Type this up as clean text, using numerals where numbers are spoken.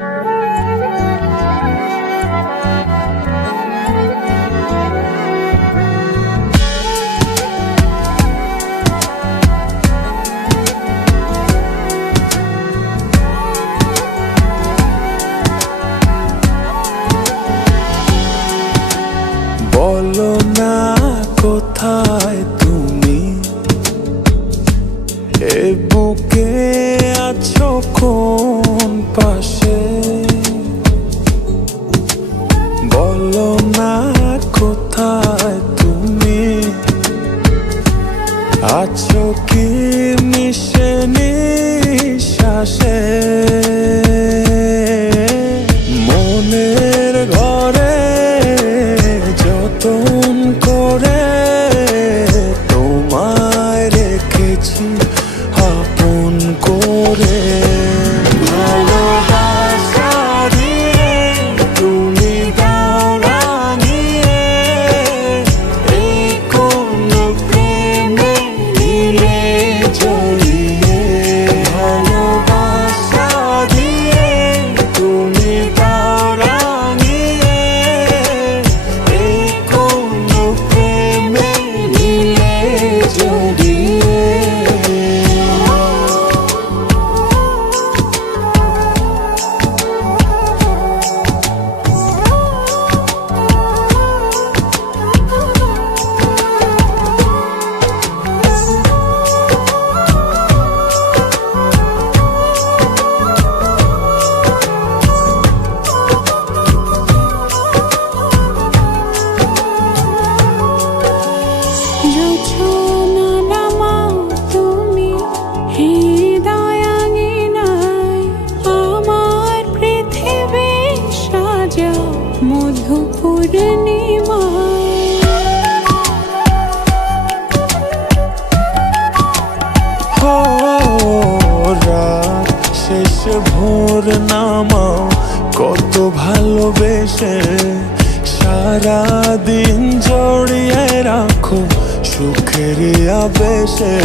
বলো না কোথায় তুমি, এ বুকে আছো কোন পাশে? বলো না কোথায় তুমি, আছো কি মিশে নিঃশ্বাসে? মনের ঘরে যতন করে তোমায় রেখেছি আপন করে। ভালোবাসা দিয়ে তুমি দাও রাঙিয়ে, এই কোন প্রেমে দিলে জড়িয়ে। ভালোবাসা দিয়ে তুমি দাও রাঙিয়ে, এই কোন প্রেমে দিলে জড়িয়ে। রাত শেষে ভোর নামাও কত ভালোবেসে, সারাদিন জড়িয়ে রাখো সুখের আবেশে।